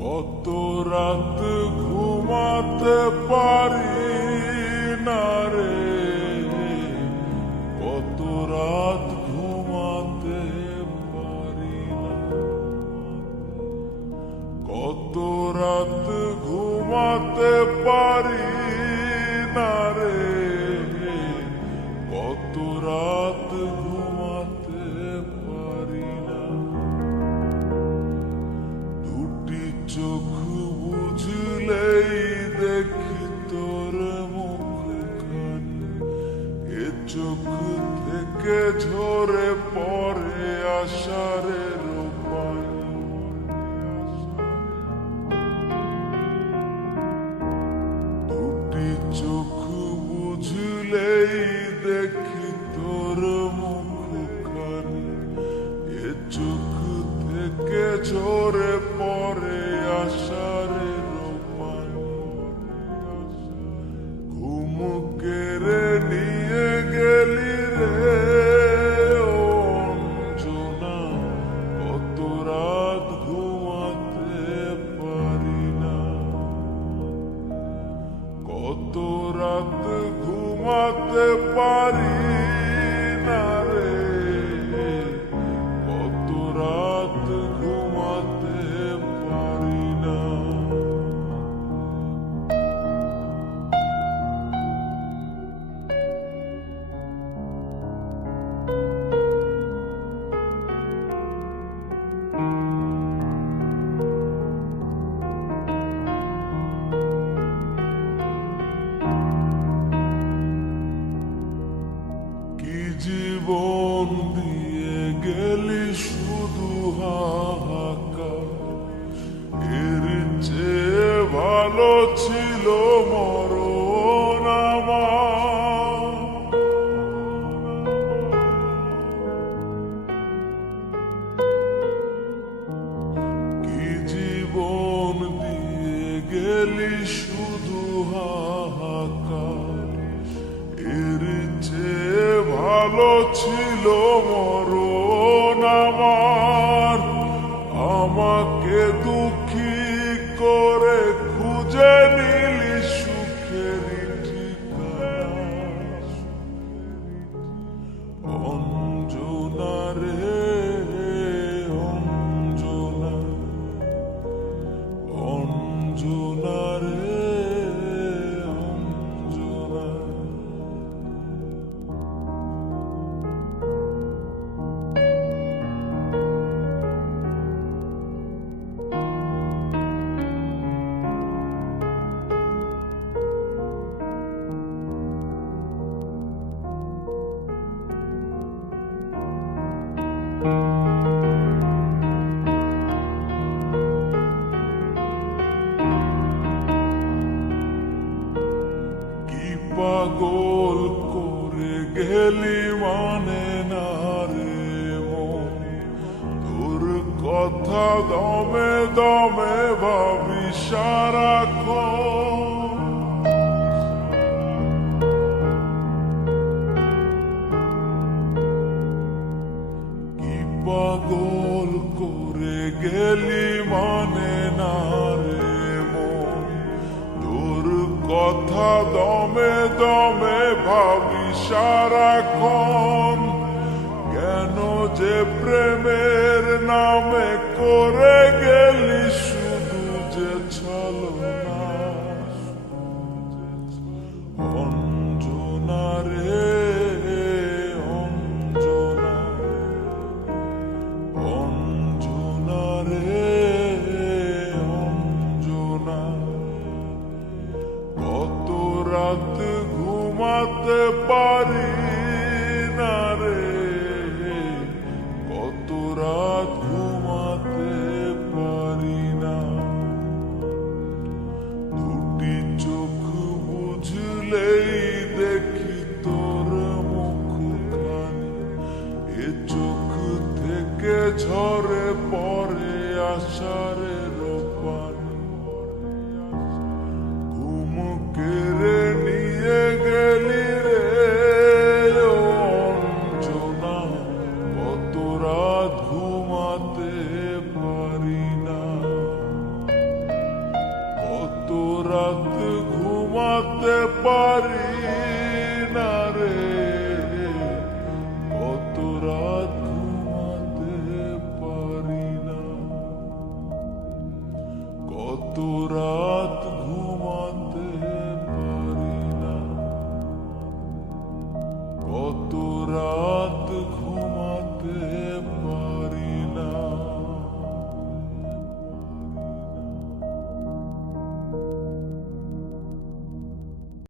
কত রাত ঘুমাতে পারি না রে, কত রাত ঘুমাতে পারি না, কত রাত ঘুমাতে পারি না রে, কত রাত ঘুমাতে পারি না। দুটি চোখ বুঝলেই দেখি তোর মুখখানি, এ চোখ থেকে ঝরে পড়ে আষাঢ়ের পানি। দুটি চোখ বুঝলেই দেখি তোর মুখখানি, এ চোখ থেকে ঝরে পড়ে আষাঢ়ের পানি। ঘুম কেড়ে নিয়ে গেলি রে অঞ্জনা, কত রাত ঘুমাতে পারি না, কত রাত ঘুমাতে পারি না রে, কত রাত ঘুমাতে পারি না। কি জীবন দিয়ে গেলি শুধু হাহাকার, এর চেয়ে ভালো ছিল মরণ আমার। কি জীবন দিয়ে গেলি শুধু হাহাকার, এর চেয়ে ভালো ছিল মরণ আমার। আমাকে দুঃখী করে খুঁজে নিলি সুখের ঠিকানা, অঞ্জনা রে অঞ্জনা, অঞ্জনা রে অঞ্জনা। কি পাগল করে গেলি মানে না রে মন, তোর কথা দমে দমে ভাবি সারাক্ষণ। কি পাগল করে গেলি মানে না রে মন, তোর কথা দমে দমে ভাবি সারাক্ষণ। কেন যে প্রেমের নামে করে গেলি